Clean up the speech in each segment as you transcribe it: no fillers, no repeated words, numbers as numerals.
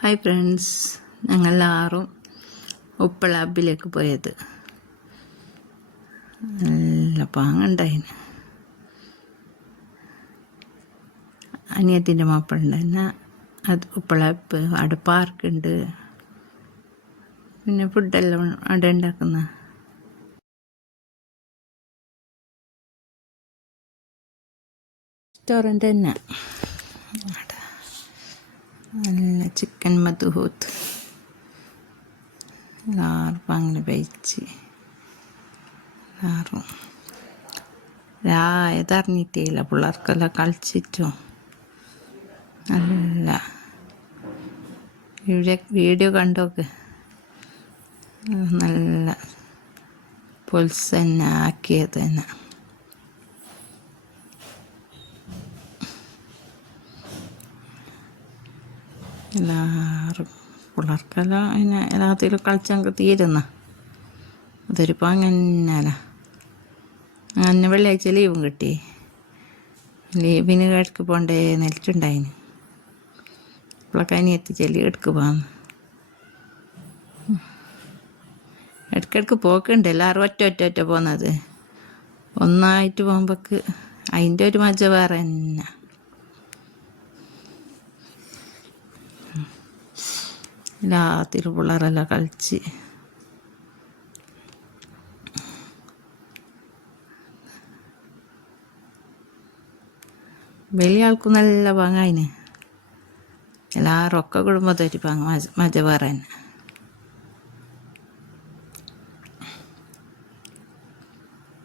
Hi friends, ഞങ്ങളെല്ലാവരും ഉപ്പള അബ്ബിലേക്ക് പോയത്. നല്ല പാങ്ങുണ്ടായിന്. അനിയത്തിൻ്റെ മാപ്പിളുണ്ടായിന്. അത് ഉപ്പള അബ്ബ്. അവിടെ പാർക്കുണ്ട്. പിന്നെ ഫുഡെല്ലാം അവിടെ ഉണ്ടാക്കുന്ന റെസ്റ്റോറൻറ്റ് തന്നെ. നല്ല ചിക്കൻ മധുഹൂത്ത് എല്ലാവർക്കും അങ്ങനെ കഴിച്ച് എല്ലാവരും ഇതറിഞ്ഞിട്ടേയില്ല. പിള്ളേർക്കെല്ലാം കളിച്ചിട്ടും നല്ല വീഡിയോ കണ്ടോക്ക്. നല്ല പൊൽസ് തന്നെ ആക്കിയത് തന്നെ. എല്ലാവരും പിള്ളേർക്കെല്ലാം അതിനെ എല്ലാത്തിലും കളിച്ചങ്ങ് തീരുന്ന അതൊരു പാങ്ങന്നല്ല. അങ്ങനെ വെള്ളിയാഴ്ച ലീവും കിട്ടി. ലീവിന് ഇടയ്ക്ക് പോണ്ടേ നെല്ലിട്ടുണ്ടായിന്. ഇപ്പോഴൊക്കെ അനിയത്തി ചെല്ലി ഇടയ്ക്ക് പോകാന്ന്. ഇടയ്ക്കിടയ്ക്ക് പോക്കുണ്ട്. എല്ലാവരും ഒറ്റ പോകുന്നത്. ഒന്നായിട്ട് പോകുമ്പോൾക്ക് അതിൻ്റെ ഒരു മജ വേറെ തന്നെ. എല്ലാത്തിലും പിള്ളേരെല്ലാം കളിച്ച് വലിയ ആൾക്കും നല്ല പാങ്ങായിന്. എല്ലാവരും ഒക്കെ കുടുംബത്തൊരു പാങ്ങ് മജ വേറെ തന്നെ.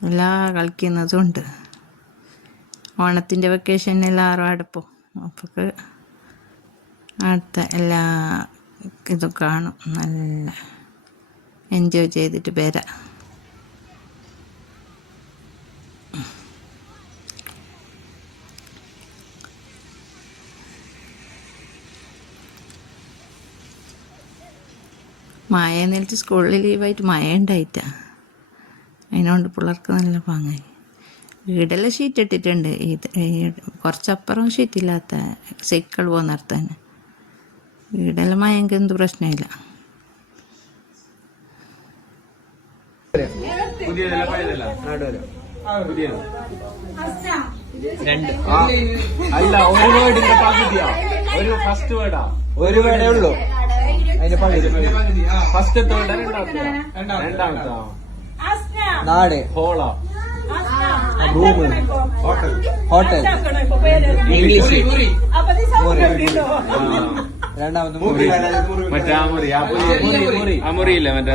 എല്ലാ കളിക്കുന്നതുണ്ട്. ഓണത്തിൻ്റെ വെക്കേഷൻ എല്ലാവരും അടുപ്പും. അപ്പോൾ അടുത്ത എല്ലാ ഇതും കാണും. നല്ല എൻജോയ് ചെയ്തിട്ട് വരാം. മഴ എന്നിട്ട് സ്കൂളിൽ ലീവായിട്ട് മഴ ഉണ്ടായിട്ടാ. അതിനോണ്ട് പിള്ളേർക്ക് നല്ല പാങ്ങായി. വീടെല്ലാം ഷീറ്റ് ഇട്ടിട്ടുണ്ട്. കുറച്ചപ്പുറം ഷീറ്റില്ലാത്ത സൈക്കിൾ പോകുന്നിടത്ത് തന്നെ. വീടെല്ലാം മഴയെങ്കിൽ എന്ത് പ്രശ്നമില്ല. ഒരു വേടേ ഉള്ളൂ. അതിന്റെ ഫസ്റ്റ് രണ്ടാമത്തെ നാട് ഹോള റൂം ഹോട്ടൽ ഇംഗ്ലീഷ് രണ്ടാമത്തെ മറ്റേ അമുറിയില്ല മറ്റേ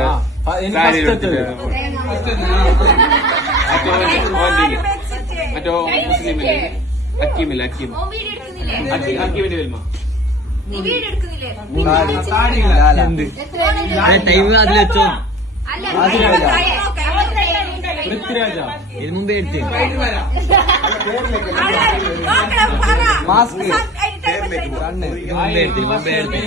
മറ്റോ മുസ്ലിമില്ലേ അക്കീമില്ല അക്കീമിന്റെ വരുമ്പോ ടൈം അതിൽ വെച്ചോ. പൃഥ്വിരാജ ഇതിന് മുമ്പേ എടുത്ത് മാസ്ക് കണ്ണ് മുമ്പേ എടുത്ത്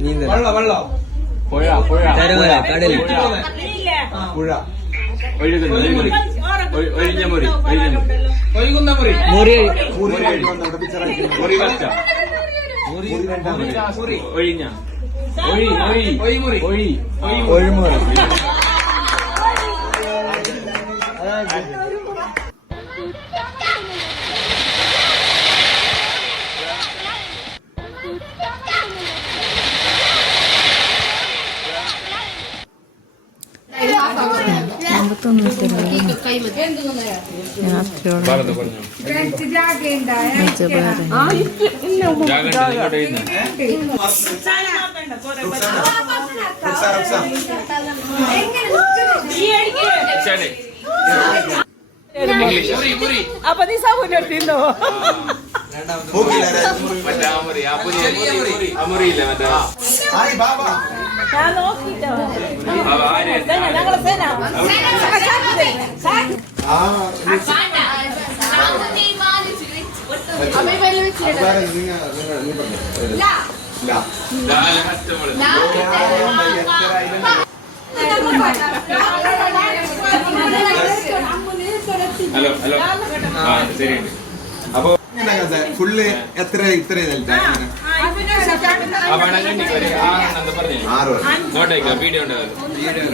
30 വെള്ളം പുഴ കടൽ പുഴ ഒഴിഞ്ഞ മുറി ഒഴിഞ്ഞ ഒഴിമുറി അപ്പൊ നീ സൗകര്യം തിന്നോ. അമുറിയില്ല മറ്റേ ഞാൻ നോക്കിട്ടോ ഞങ്ങളെ സേന ഹലോ ഹലോ ആ ശരി അപ്പൊ ഫുള്ള് എത്ര ഇത്ര ആ പണം കണ്ടിക്കറി ആ എന്താ പറഞ്ഞു 6 വർഷം നോട്ടേക്ക വീഡിയോ ഉണ്ടാവും വീഡിയോ